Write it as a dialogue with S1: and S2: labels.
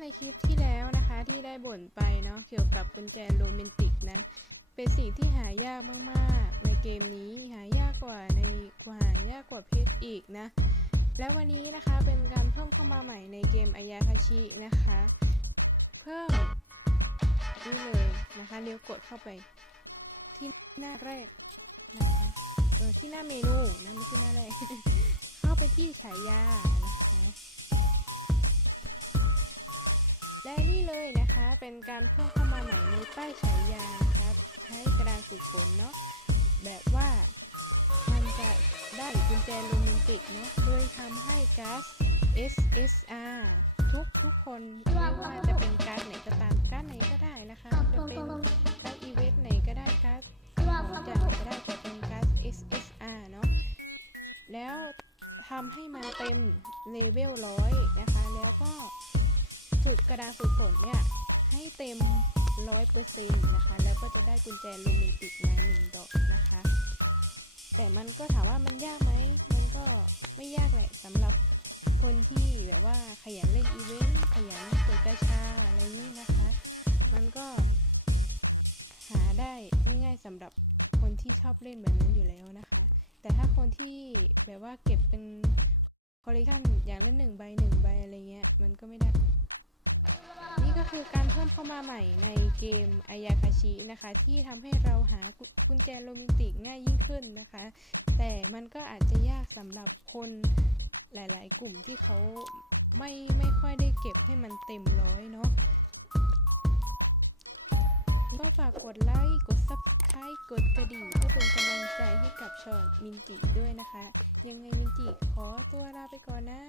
S1: ในคลิปที่แล้วนะคะที่ได้บ่นไปเนาะเกี่ยวกับกุญแจโรแมนติกนะเป็นสิ่งที่หายากมากๆ ในเกมนี้หายากกว่าในกว่าหายากกว่าเพชรอีกนะ แล้ววันนี้นะคะเป็นการเพิ่มเข้ามาใหม่ในเกมอายาคาชินะคะ เพิ่มนี่เลยนะคะเลี้ยวกดเข้าไป ที่หน้าแรกนะคะเออที่หน้าเมนูนะไม่ใช่หน้าแรก เข้าไปที่ฉายานะคะ ยนะคะ เป็นการเพิ่มเข้ามาใหม่ในป้ายฉายานะครับ ใช้กระดานฝึกฝนเนาะแบบว่ามันจะได้กุญแจโรแมนติกเนาะโดยทำให้ก๊าซ SSR ทุกทุกคนไม่ว่าจะเป็นการไหนก็ตามการไหนก็ได้นะคะจะเป็นการ์ดอีเวนต์ไหนก็ได้การ์ดของจากไหนก็ได้แต่เป็นการ์ด SSR เนาะแล้วทำให้มันเต็มเลเวลร้อยนะคะ แล้วก็ ฝึกกระดานฝึกฝนเนี่ยให้เต็มร้อยเปอร์เซ็นต์นะคะ แล้วก็จะได้กุญแจโรแมนติกมาหนึ่งดอกนะคะ แต่มันก็ถามว่ามันยากไหม มันก็ไม่ยากแหละสำหรับคนที่แบบว่าขยันเล่นอีเวนต์ขยันเปิดกระชาอะไรนี้นะคะ มันก็หาได้ง่ายๆสำหรับคนที่ชอบเล่นแบบนั้นอยู่แล้วนะคะ แต่ถ้าคนที่แบบว่าเก็บเป็นคอลเลคชันอย่างละหนึ่งใบหนึ่งใบอะไรเงี้ยมันก็ไม่ได้ ก็คือการเพิ่มเข้ามาใหม่ในเกมอายาคาชินะคะ ที่ทำให้เราหากุญแจโรแมนติกง่ายยิ่งขึ้นนะคะ แต่มันก็อาจจะยากสำหรับคนหลาย ๆ กลุ่มที่เขาไม่ไม่ค่อยได้เก็บให้มันเต็มร้อยเนาะก็ฝากกดไลค์ กด Subscribe กดกระดิ่งเพื่อเป็นกำลังใจให้กับชอนมินจิด้วยนะคะ ยังไงมินจิขอตัวลาไปก่อนนะ